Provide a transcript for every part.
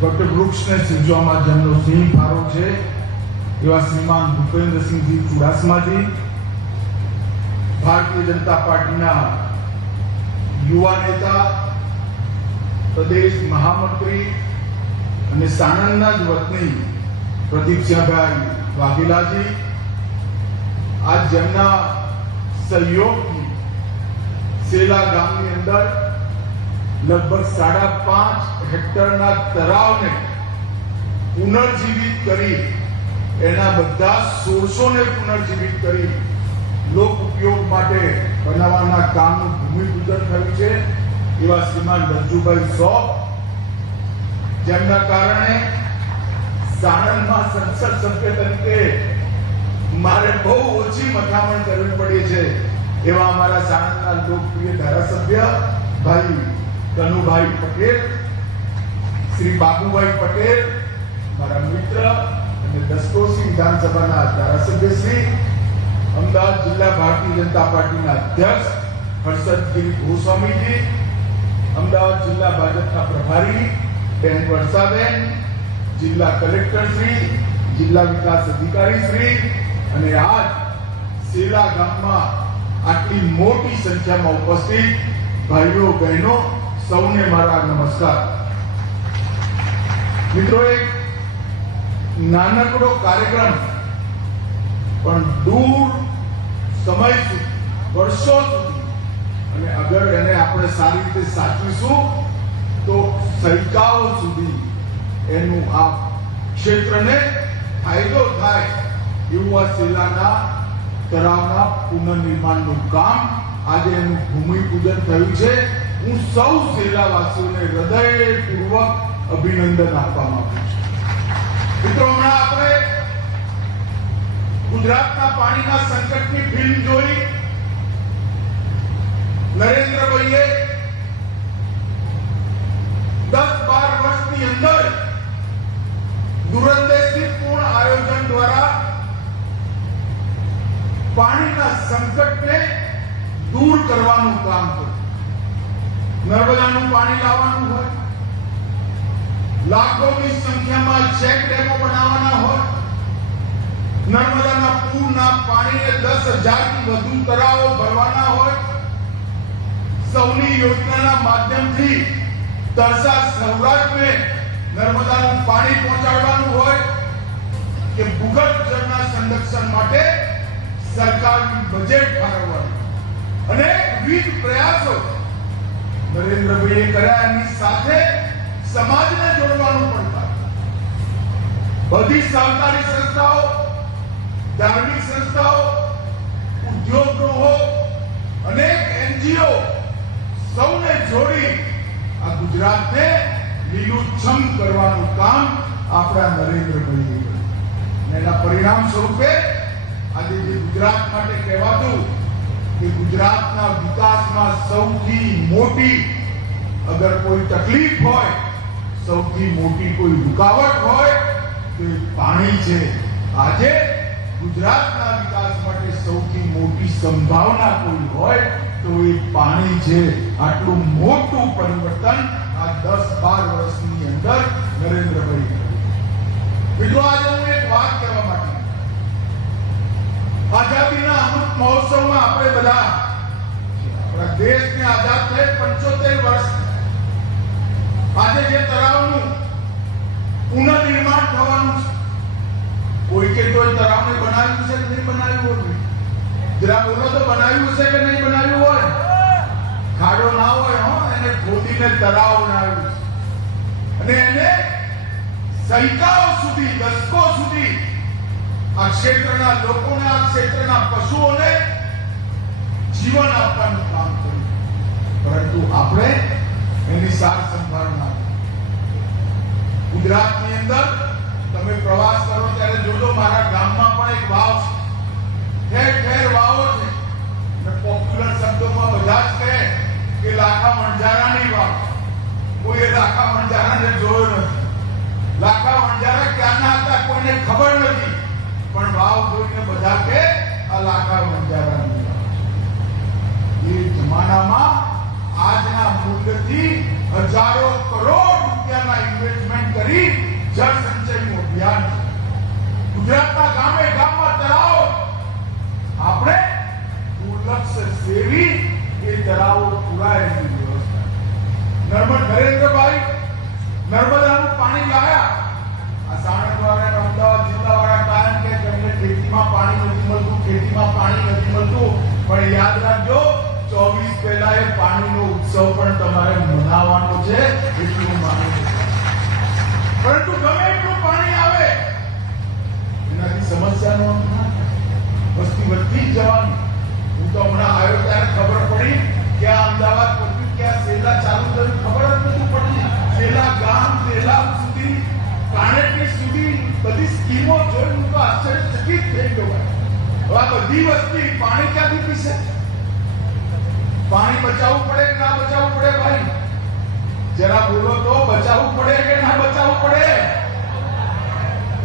Doctor વૃક્ષને સિરજવામાં જેમનો સિંહ ફાળો છે એવા શ્રીમાન ભૂપેન્દ્રસિંહજી ચુડાસમાજી, ભારતીય જનતા પાર્ટીના યુવા નેતા, પ્રદેશ મહામંત્રી અને સાણંદના જ વતની પ્રદીપસિંહભાઈ વાઘેલાજી, આજ જેમના સહયોગથી સેલા ગામની અંદર લગભગ 5.5 હેક્ટરના તળાવને પુનર્જીવિત કરી એના બધા સોર્સોને પુનર્જીવિત કરી લોક ઉપયોગ માટે બનાવવાના કામનું ભૂમિપૂજન થયું છે એવા શ્રીમાન રજુભાઈ શોપ, જેમના કારણે સાણંદમાં સંસદ સભ્ય તરીકે મારે બહુ ઓછી મથામણ કરવી પડી છે એવા અમારા સાણંદના લોકપ્રિય ધારાસભ્ય ભાઈ કનુભાઈ પટેલ, શ્રી બાબુભાઈ પટેલ, મારા મિત્ર અને દસકોસી વિધાનસભાના ધારાસભ્ય શ્રી, અમદાવાદ જિલ્લા ભારતીય જનતા પાર્ટીના અધ્યક્ષ હર્ષદગીરી ગોસ્વામીજી, અમદાવાદ જિલ્લા ભાજપના પ્રભારી બેન વર્ષાબેન, જિલ્લા કલેક્ટર શ્રી, જિલ્લા વિકાસ અધિકારી શ્રી અને આજ સેલા ગામમાં આટલી મોટી સંખ્યામાં ઉપસ્થિત ભાઈઓ બહેનો સૌને મારા નમસ્કાર. મિત્રો, એક નાનકડો કાર્યક્રમ પણ દૂર સમય સુધી, વર્ષો સુધી, અને અગર એને આપણે સારી રીતે સાચવીશું તો સૈકાઓ સુધી એનું આ ક્ષેત્રને ફાયદો થાય એવું આ સેલાના તળાવના પુનર્નિર્માણનું કામ આજે એનું ભૂમિપૂજન થયું છે. હું સૌ સેલાવાસીઓને હૃદયપૂર્વક અભિનંદન આપવા માંગુ છું. મિત્રો, હમણાં આપણે ગુજરાતના પાણીના સંકટની ફિલ્મ જોઈ. નરેન્દ્રભાઈએ 10-12 વર્ષની અંદર દૂરંદેશીપૂર્ણ આયોજન દ્વારા પાણીના સંકટને દૂર કરવાનું કામ કર્યું. નર્મદાનું પાણી લાવવાનું હોય, લાખોની સંખ્યામાં ચેક ડેમો બનાવવાના હોય, નર્મદાના પૂરના પાણીને 10,000 થી વધુ તળાવો ભરવાના હોય, સૌની યોજનાના માધ્યમથી તરસા સૌરાષ્ટ્રને નર્મદાનું પાણી પહોંચાડવાનું હોય કે ભૂગર્ભ જળના સંરક્ષણ માટે સરકારનું બજેટ ફાળવવાનું અને વિવિધ પ્રયાસો નરેન્દ્રભાઈએ કર્યા. એની સાથે સમાજને જોડવાનું પણ થાય. બધી સહકારી સંસ્થાઓ, ધાર્મિક સંસ્થાઓ, ઉદ્યોગ ગૃહો, અનેક એનજીઓ સૌને જોડી આ ગુજરાતને લીલુંછમ કરવાનું કામ આપણા નરેન્દ્રભાઈએ કર્યું. એના પરિણામ સ્વરૂપે આજે જે ગુજરાત માટે કહેવાતું કે ગુજરાતના વિકાસમાં સૌથી મોટી અગર કોઈ તકલીફ હોય, સૌથી મોટી કોઈ રૂકાવટ હોય તો એ પાણી છે. આજે ગુજરાતના વિકાસ માટે સૌથી મોટી સંભાવના કોઈ હોય તો એ પાણી છે. આટલું મોટું પરિવર્તન આ 10-12 વર્ષની અંદર નરેન્દ્રભાઈ કર્યું. મિત્રો, આજે હું એક વાત કહેવા માંગુ. આઝાદીના અમૃત મહોત્સવમાં આપણે બધા આપણા દેશને આઝાદ થયે 75 વર્ષ, આજે જે તળાવનું પુનર્નિર્માણ થવાનું છે, કોઈ કે કોઈ તળાવને બનાવ્યું છે કે નહીં બનાવ્યું હોય? જરા બોલો તો, બનાવ્યું છે કે નહીં બનાવ્યું હોય? ખાડો ના હોય, એને ખોદીને તળાવ બનાવ્યું છે અને એને સૈકાઓ સુધી, દશકો સુધી આ ક્ષેત્રના લોકોને, આ ક્ષેત્રના પશુઓને જીવન આપવાનું કામ કર્યું. પરંતુ આપણે એની સાર સંભાળ ના. ગુજરાતની અંદર તમે પ્રવાસ કરો ત્યારે જોજો, મારા ગામમાં પણ એક વાવ છે, ઠેર ઠેર વાવો છે. પોપ્યુલર શબ્દોમાં બધા જ કહે કે લાખા વણઝારાની વાવ. કોઈએ લાખા વણઝારાને જોયો નથી. લાખા વણઝારા ક્યાંના હતા કોઈને ખબર નથી, પણ વાવ જોઈને બધા કે આ લાખા વણઝારાની વાવ. એ જમાનામાં આજના મૂલ્યથી હજારો કરોડ રૂપિયા રૂપિયાના ઇન્વેસ્ટમેન્ટ કરી જળ સંચયનું અભિયાન છે. ગુજરાતના ગામે ગામમાં તળાવ આપણે લક્ષ્ય સેવી એ તળાવો પુરાયની વ્યવસ્થા. નરેન્દ્રભાઈ નર્મદાનું પાણી લાયા. આ સાણંદવાળા અને અમદાવાદ જિલ્લાવાળા કાયમ કે તમને ખેતીમાં પાણી નથી મળતું, ખેતીમાં પાણી નથી મળતું, પણ યાદ રાખજો 24 પહેલા એ પાણીનો ઉત્સવ પણ તમારે મનાવવાનો છે. એટલું માનું છું. પરંતુ ગમે એટલું પાણી આવે એનાથી સમસ્યાનો અંત ના થાય. વસ્તી વધતી જ જવાની. હું તો હમણાં આવ્યો ત્યારે ખબર પડી કે આ અમદાવાદ પહોંચ્યું કે આ સેલા ચાલુ થયું ખબર જ નથી પડતી. સેલા ગામ સેલા સુધી કાણેટી સુધી બધી સ્કીમો જોઈ હું તો આશ્ચર્યચકિત થઈ ગયો. હવે આ બધી વસ્તી પાણી ક્યાંથી પીશે? પાણી બચાવવું પડે કે ના બચાવવું પડે? ભાઈ જરા બોલો તો, બચાવવું પડે કે ના બચાવવું પડે?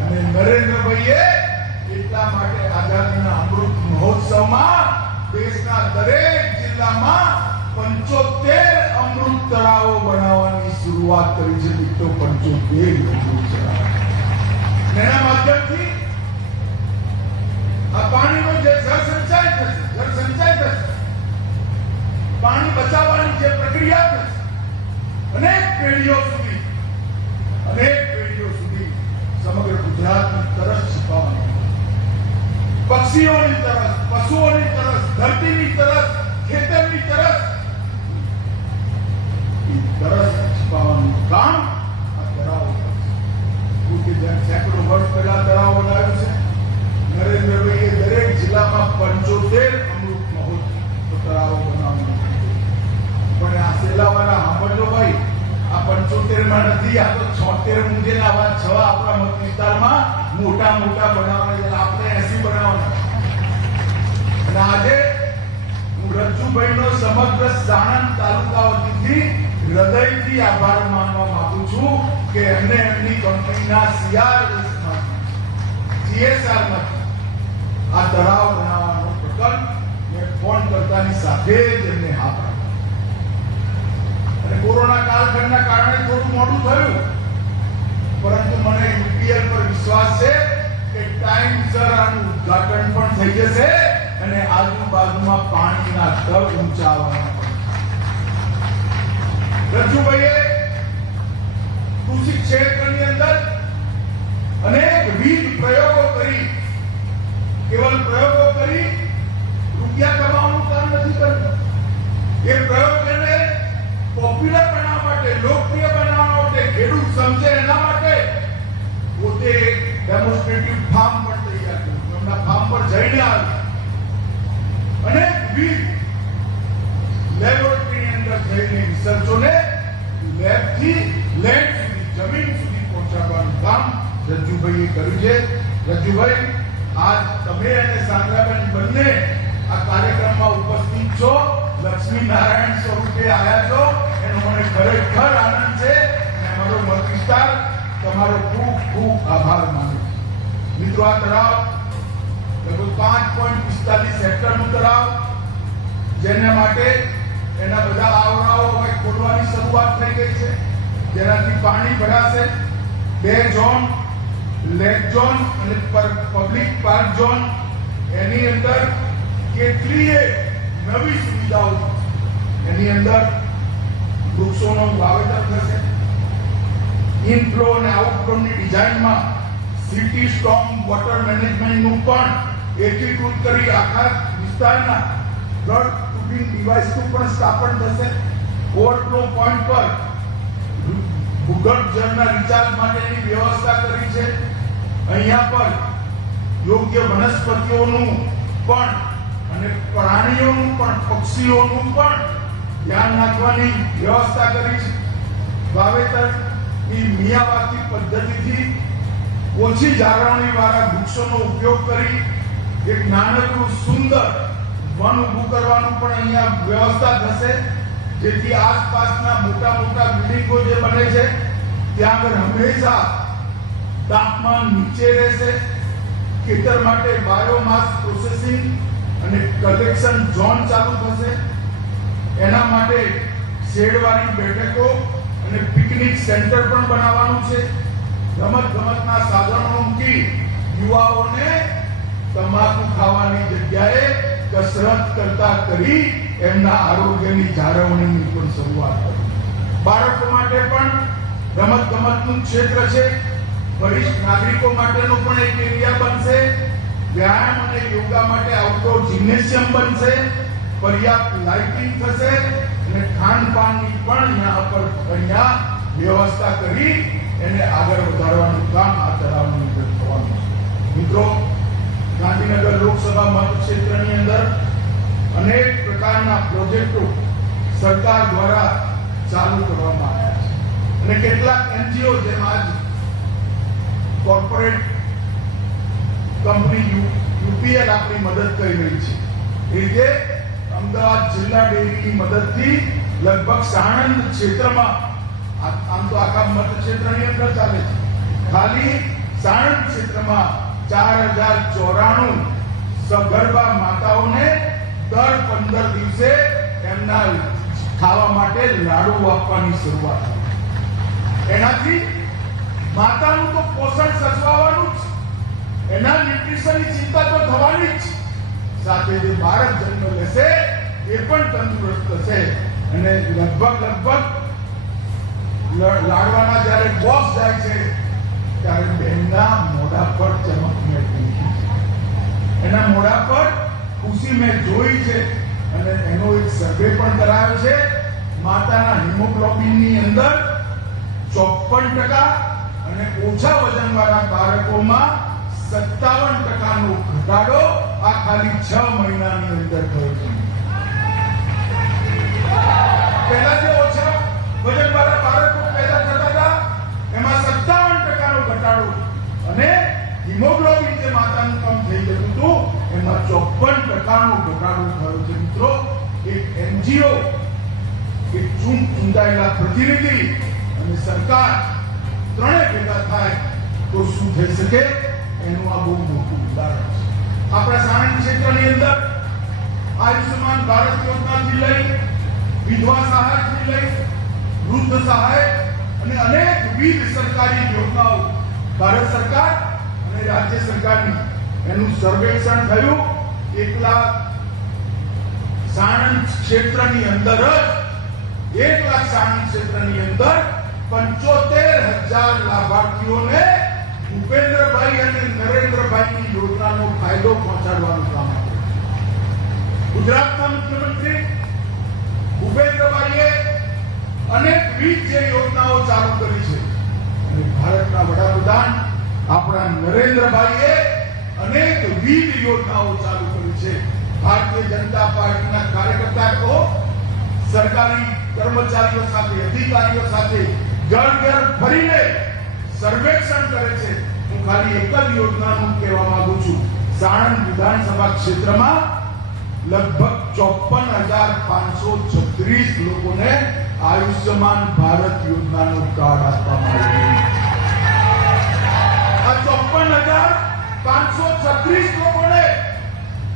અને નરેન્દ્રભાઈએ એટલા માટે આઝાદીના અમૃત મહોત્સવમાં દેશના દરેક જિલ્લામાં 75 અમૃત તળાવો બનાવવાની શરૂઆત કરી છે. મિત્રો 75 અમૃત તળાવ. એના માધ્યમથી આ પાણીનો જે જળ સંચય થશે, પાણી બચાવવાની જે પ્રક્રિયા થશે, અનેક પેઢીઓ સુધી સમગ્ર ગુજરાતની તરસ છિપાવવાની. પક્ષીઓની તરસ, પશુઓની તરસ, ધરતીની તરસ, ખેતરની તરસ છિપાવવાનું કામ આ તળાવો કરશે. સેંકડો વર્ષ પહેલા તળાવ બનાવ્યું છે. નરેન્દ્રભાઈએ દરેક જિલ્લામાં 75 અમૃત મહોત્સવ તળાવો બનાવવાનું. પણ આ સેલાવાળા સાંભળજો ભાઈ, આ 75 માં નથી, આ તો 76 મુંજેલા આવા 6 આપણા મત વિસ્તારમાં મોટા બનાવવાના છે. આપણે 80 બનાવવાના. અને આજે હું રજુભાઈનો સમગ્ર સાણંદ તાલુકા વતીથી હૃદયથી આભાર માનવા માંગુ છું કે એમને એમની કંપનીના CSR માંથી આ તળાવ બનાવવાનો પ્રકલ્પ મેં ફોન કરતાની સાથે જ એમને હા પાડી. અને કોરોના કાળખંડના કારણે થોડું મોડું થયું, પરંતુ મને UPL પર વિશ્વાસ છે કે ટાઈમસર આનું ઉદ્ઘાટન પણ થઈ જશે અને આજુબાજુમાં પાણીના સ્તર ઊંચા આવવાના. રજુભાઈએ કૃષિ ક્ષેત્રની અંદર અનેકવિધ પ્રયોગો કરી. કેવલ પ્રયોગો કરી રૂપિયા કમાવાનું કામ નથી કર્યું. એ પ્રયોગ એને પોપ્યુલર બનાવવા માટે, લોકપ્રિય બનાવવા માટે, ખેડૂત સમજે એના માટે પોતે ડેમોન્સ્ટ્રેટિવ ફાર્મ પણ તૈયાર કર્યું. એમના ફાર્મ પર જઈને આવી અને વિવિધ લેબોરેટરીની અંદર થઈને રિસર્ચોને લેબથી લેન્ડ સુધી, જમીન સુધી પહોંચાડવાનું કામ રજુભાઈએ કર્યું છે. રજુભાઈ, આજ તમે અને સાંગરાબેન બંને આ કાર્યક્રમમાં ઉપસ્થિત છો, લક્ષ્મી નારાયણ સ્વરૂપે આવ્યા છો, એનો મને ખરેખર આનંદ છે. અને અમારો મત વિસ્તાર તમારો ખૂબ ખૂબ આભાર માનું છું. મિત્રો, આ તળાવ લગભગ 5.45 હેક્ટરનું તળાવ, જેના માટે એના બધા આવરણાઓ હવે ખોલવાની શરૂઆત થઈ ગઈ છે, જેનાથી પાણી ભરાશે. 2 ઝોન, લેક ઝોન અને પબ્લિક પાર્ક ઝોન, એની અંદર કેટલીય નવી સુવિધાઓ, એની અંદર વૃક્ષોનું વાવેતર થશે. ઇનફ્લો અને આઉટફ્લોની ડિઝાઇનમાં સિટી સ્ટોર્મ વોટર મેનેજમેન્ટનું પણ એકીકૃત કરી આખા વિસ્તારના ફ્લડ પ્રૂફિંગ ડિવાઇસનું પણ સ્થાપન થશે. ઓવરફ્લો પોઈન્ટ પર ભૂગર્ભ જળના રિચાર્જ માટેની વ્યવસ્થા કરી છે. અહીંયા પર યોગ્ય વનસ્પતિઓનું પણ અને પ્રાણીઓનું પણ, પક્ષીઓનું પણ ધ્યાન રાખવાની વ્યવસ્થા કરી છે. વાવેતરની મિયાવાકી પદ્ધતિથી ઓછી જાળવણી વાળા વૃક્ષોનો ઉપયોગ કરી એક નાનકડું સુંદર વન ઊભું કરવાનું પણ અહીંયા વ્યવસ્થા થશે, જેથી આસપાસના મોટા બિલ્ડિંગો જે બને છે ત્યાં આગળ હંમેશા તાપમાન નીચે રહેશે. ખેતર માટે બાયોમાસ પ્રોસેસિંગ અને કલેક્શન ઝોન ચાલુ થશે. એના માટે શેડવાળી બેઠકો અને પિકનિક સેન્ટર પણ બનાવવાનું છે. રમતગમતના સાધનો મૂકી યુવાઓને તમાકુ ખાવાની જગ્યાએ કસરત કરતા કરી એમના આરોગ્યની જાળવણીની પણ શરૂઆત કરી. બાળકો માટે પણ રમતગમતનું ક્ષેત્ર છે. વરિષ્ઠ નાગરિકો માટેનો પણ એક એરિયા બનશે. વ્યાયામ અને યોગા માટે આઉટડોર જિમ્નેશિયમ બનશે. પર્યાપ્ત લાઇટિંગ થશે અને ખાનપાનની પણ અહીંયા વ્યવસ્થા કરી એને આગળ વધારવાનું કામ આ તળાવની અંદર થવાનું છે. મિત્રો, ગાંધીનગર લોકસભા મતક્ષેત્રની અંદર અનેક પ્રકારના પ્રોજેક્ટો સરકાર દ્વારા ચાલુ કરવામાં આવ્યા છે અને કેટલાક એનજીઓ જેમ આજ કોર્પોરેટ કંપની યુપીએલ આપણી મદદ કરી રહી છે. એ રીતે અમદાવાદ જિલ્લા ડેરીની મદદથી લગભગ સાણંદ ક્ષેત્રમાં, આમ તો આખા મતક્ષેત્રની અંદર ચાલે છે, ખાલી સાણંદ ક્ષેત્રમાં 4094 સગર્ભા માતાઓને દર 15 દિવસે એમના ખાવા માટે લાડુ આપવાની શરૂઆત થઈ. એનાથી માતાનું તો પોષણ સચવાવાનું જ, એના ન્યુટ્રિશનની ચિંતા તો થવાની જ, સાથે જે બાળક જન્મ લેશે એ પણ તંદુરસ્ત થશે અને લગભગ લાડવાના જ્યારે બોક્સ જાય છે ત્યારે બહેનના મોઢા પર ચમક મેં દેખી છે, એના મોઢા પર ખુશી મેં જોઈ છે. અને એનો એક સર્વે પણ કરાયો છે. માતાના હિમોગ્લોબિનની અંદર 54% અને ઓછા વજનવાળા બાળકોમાં 57% ઘટાડો આ ખાલી 6 મહિનાની અંદર થયો છે. પહેલા જે ઓછા વજનવાળા બાળકો પેદા થતા હતા એમાં 57% ઘટાડો અને હિમોગ્લોબિન જે માતાનું કમ થઈ જતું હતું એમાં 54% ઘટાડો થયો છે. મિત્રો, એક એનજીઓ, એક ચૂંટાયેલા પ્રતિનિધિ અને સરકાર ત્રણે ભેગા થાય તો શું થઈ શકે એનું આ બહુ મોટું ઉદાહરણ છે. આપણા સાણંદ ક્ષેત્રની અંદર આયુષ્યમાન ભારત યોજનાથી લઈ વિધવા સહાયથી લઈ વૃદ્ધ સહાય અને અનેકવિધ સરકારી યોજનાઓ ભારત સરકાર અને રાજ્ય સરકારની એનું સર્વેક્ષણ થયું. એકલા સાણંદ ક્ષેત્રની અંદર જ 1 લાખ સાણંદ ક્ષેત્રની અંદર 75,000 લાભાર્થીઓને ભૂપેન્દ્રભાઈ અને નરેન્દ્રભાઈની યોજનાનો ફાયદો પહોંચાડવાનું કામ કર્યું. ગુજરાતના મુખ્યમંત્રી ભૂપેન્દ્રભાઈએ અનેકવિધ જે યોજનાઓ ચાલુ કરી છે અને ભારતના વડાપ્રધાન આપણા નરેન્દ્રભાઈએ અનેકવિધ યોજનાઓ ચાલુ કરી છે. ભારતીય જનતા પાર્ટીના કાર્યકર્તાઓ સરકારી કર્મચારીઓ સાથે, અધિકારીઓ સાથે ઘર ફરીને સર્વેક્ષણ કરે છે. હું ખાલી એક જ યોજનાનું કહેવા માંગુ છું. સાણંદ વિધાનસભા ક્ષેત્રમાં લગભગ 54,536 લોકોને આયુષ્યમાન ભારત યોજનાનું કાર્ડ આપવામાં આવ્યું. આ 54,536 લોકોને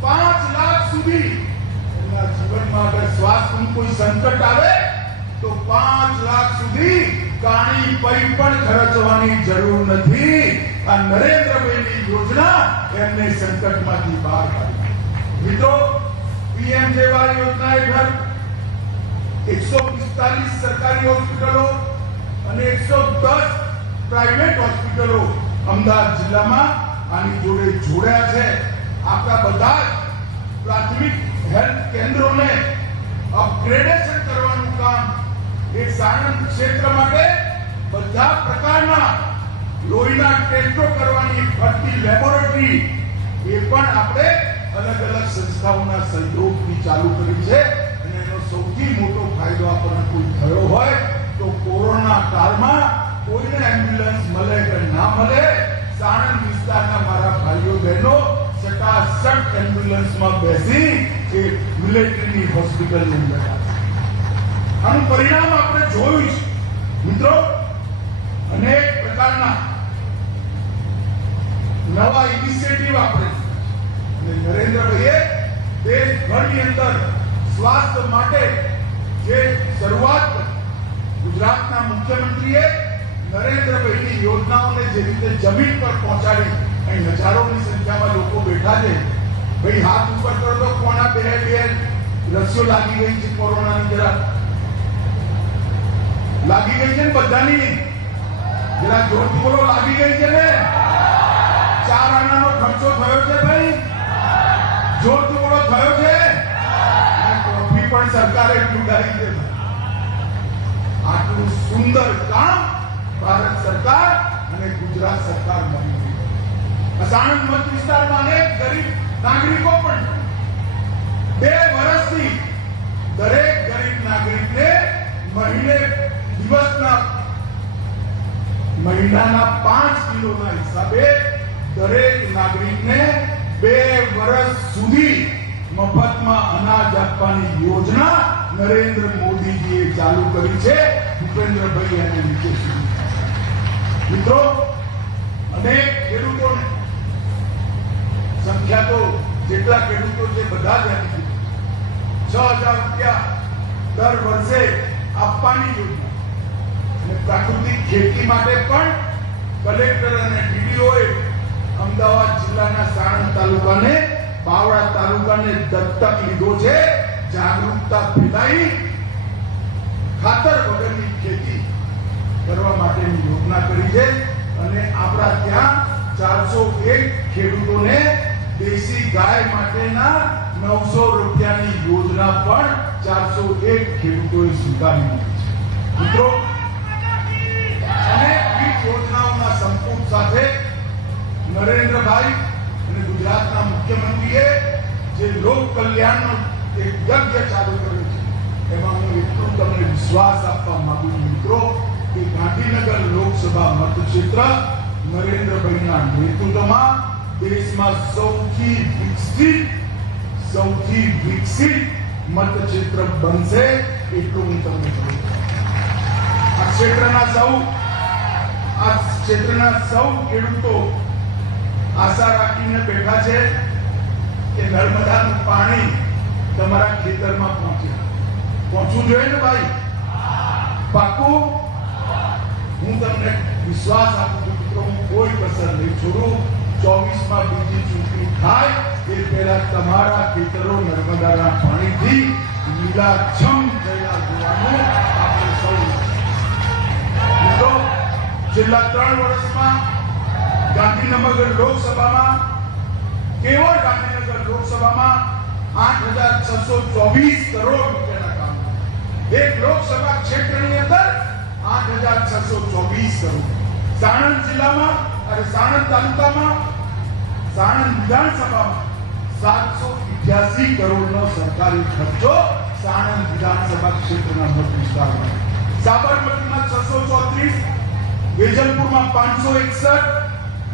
5 લાખ સુધી એમના જીવનમાં અગર સ્વાસ્થ્યનું કોઈ સંકટ આવે તો 5 લાખ સુધી કાણી પૈ પણ ખર્ચવાની જરૂર નથી. આ નરેન્દ્રભાઈની યોજના એમને સંકટમાંથી બહાર કાઢી. મિત્રો, પીએમજેવાય યોજના હેઠળ 145 સરકારી હોસ્પિટલો અને 110 પ્રાઇવેટ હોસ્પિટલો અમદાવાદ જિલ્લામાં આની જોડે જોડ્યા છે. આપણા બધા પ્રાથમિક હેલ્થ કેન્દ્રોને અપગ્રેડેશન કરવાનું કામ એ સાણંદ ક્ષેત્ર માટે બધા પ્રકારના લોહીના ટેસ્ટો કરવાની ફરતી લેબોરેટરી એ પણ આપણે અલગ અલગ સંસ્થાઓના સહયોગથી ચાલુ કરી છે. અને એનો સૌથી મોટો ફાયદો આપણને કોઈ થયો હોય તો કોરોના કાળમાં કોઈને એમ્બ્યુલન્સ મળે કે ના મળે, સાણંદ વિસ્તારના મારા ભાઈઓ બહેનો સટાસટ એમ્બ્યુલન્સમાં બેસી એ મિલિટરીની હોસ્પિટલની અંદર આનું પરિણામ આપણે જોયું છે. મિત્રો, અનેક પ્રકારના નવા ઇનિશિયેટિવ આપણે અને નરેન્દ્રભાઈએ દેશભરની અંદર સ્વાસ્થ્ય માટે જે શરૂઆત ગુજરાતના મુખ્યમંત્રીએ નરેન્દ્રભાઈની યોજનાઓને જે રીતે જમીન પર પહોંચાડી, અહીં હજારોની સંખ્યામાં લોકો બેઠા છે. ભાઈ હાથ ઉપર કરો તો કોના બે રસીઓ લાગી ગઈ છે કોરોનાની? જરા લાગી ગઈ છે ને બધાની? જરા જોરથી બોલો, લાગી ગઈ છે ને? 4 આનાનો ખર્ચો થયો છે ભાઈ? જોરથી બોલો, થયો છે? ટ્રોફી પણ સરકારે ઉડાડી છે. આટલું સુંદર કામ ભારત સરકાર અને ગુજરાત સરકાર કરી. સાણંદ મત વિસ્તારમાં અનેક ગરીબ નાગરિકો પણ 2 વર્ષથી દરેક ગરીબ નાગરિકને મહિનાના 5 કિલોના હિસાબે દરેક નાગરિકને 2 વર્ષ સુધી મફતમાં અનાજ આપવાની યોજના નરેન્દ્ર મોદીજીએ ચાલુ કરી છે. ભૂપેન્દ્રભાઈ અને નીચે સુધી. મિત્રો, અનેક ખેડૂતોને સંખ્યા તો જેટલા ખેડૂતો છે બધા જ 6,000 રૂપિયા દર વર્ષે આપવાની યોજના. અને પ્રાકૃતિક ખેતી માટે પણ કલેક્ટર અને ડીડીઓએ અમદાવાદ જિલ્લાના સાણંદ તાલુકાને, બાવળા તાલુકાને દત્તક લીધો છે. જાગૃતતા ફેલાઈ ખાતર વગરની ખેતી કરવા માટેની યોજના કરી છે. અને આપણા ત્યાં 401 ખેડૂતોને દેશી ગાય માટેના 900 રૂપિયાની યોજના પણ 401 ખેડૂતોએ સ્વીકારી લીધી છે. મિત્રો, અનેક યોજનાઓના સંપૂર્ણ સાથે નરેન્દ્રભાઈ અને ગુજરાતના મુખ્યમંત્રીએ જે લોક કલ્યાણનો એક યજ્ઞ ચાલુ કર્યો છે, એમાં હું એટલું તમને વિશ્વાસ આપવા માંગુ છું મિત્રો કે ગાંધીનગર લોકસભા મતક્ષેત્ર નરેન્દ્રભાઈના નેતૃત્વમાં દેશમાં સૌથી વિકસિત મતક્ષેત્ર બનશે, એટલું હું તમને કહું છું. આ ક્ષેત્રના સૌ ખેડૂતો આશા રાખીને બેઠા છે કે નર્મદાનું પાણી તમારા ખેતરમાં પહોંચવું જોઈએ ને ભાઈ? પાકું? હું તમને વિશ્વાસ આપું છું મિત્રો, હું કોઈ કસર નહીં છોડું. 24માં બીજી ચૂંટણી થાય એ પહેલા તમારા ખેતરો નર્મદાના પાણીથી લીલાછમ થયેલા જોવાનું આપણે સૌ. મિત્રો, છેલ્લા 3 વર્ષમાં ગાંધીનગર લોકસભામાં, કેવળ ગાંધીનગર લોકસભામાં 8,624 કરોડ રૂપિયાના કામ. એક લોકસભા ક્ષેત્રની અંદર 8,624 કરોડ. સાણંદ જિલ્લામાં અને સાણંદ તાલુકામાં, સાણંદ વિધાનસભામાં 788 કરોડનો સરકારી ખર્ચો સાણંદ વિધાનસભા ક્ષેત્રના મત વિસ્તારમાં. સાબરમતીમાં 634, વેજલપુરમાં 561,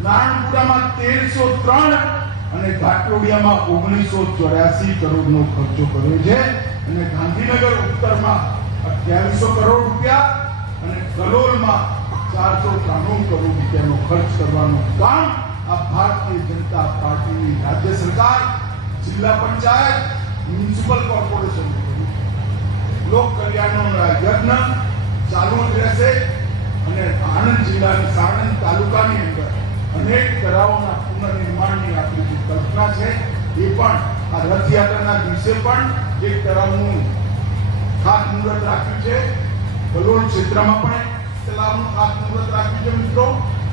નારણપુરામાં 1303 અને ઘાટલોડિયામાં 1984 કરોડનો ખર્ચો કર્યો છે. અને ગાંધીનગર ઉત્તરમાં 2800 કરોડ રૂપિયા અને કલોલમાં 493 કરોડ રૂપિયાનો ખર્ચ કરવાનું કામ આ ભારતીય જનતા પાર્ટીની રાજ્ય સરકાર, જિલ્લા પંચાયત, મ્યુનિસિપલ કોર્પોરેશન લોક કલ્યાણનો યજ્ઞ ચાલુ જ રહેશે. અને આણંદ જિલ્લાની સાણંદ તાલુકાની અંદર અનેક તળાવોના પુનર્નિર્માણની આપણી જે કલ્પના છે એ પણ આ રથયાત્રાના દિવસે પણ એક તળાવનું ખાતમુહૂર્ત રાખ્યું છે. કલોલ ક્ષેત્રમાં પણ તળાવનું ખાતમુહૂર્ત રાખ્યું છે. મિત્રો,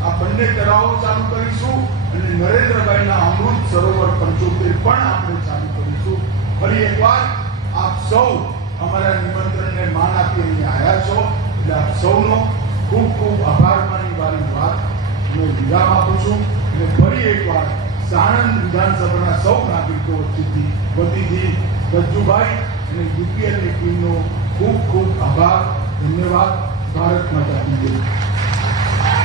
આ બંને તળાવો ચાલુ કરીશું અને નરેન્દ્રભાઈના અમૃત સરોવર 75 પણ આપણે ચાલુ કરીશું. ફરી એકવાર આપ સૌ અમારા નિમંત્રણને માન આપી અહીં આવ્યા છો, એટલે આપ સૌનો ખૂબ ખૂબ આભાર માની વાળી વાત હું વિરામ આપું છું. અને ફરી એકવાર સાણંદ વિધાનસભાના સૌ નાગરિકો વતીથી ગજ્જુભાઈ અને યુપીએલની ટીમનો ખૂબ ખૂબ આભાર. ધન્યવાદ. ભારત માતા કી જય.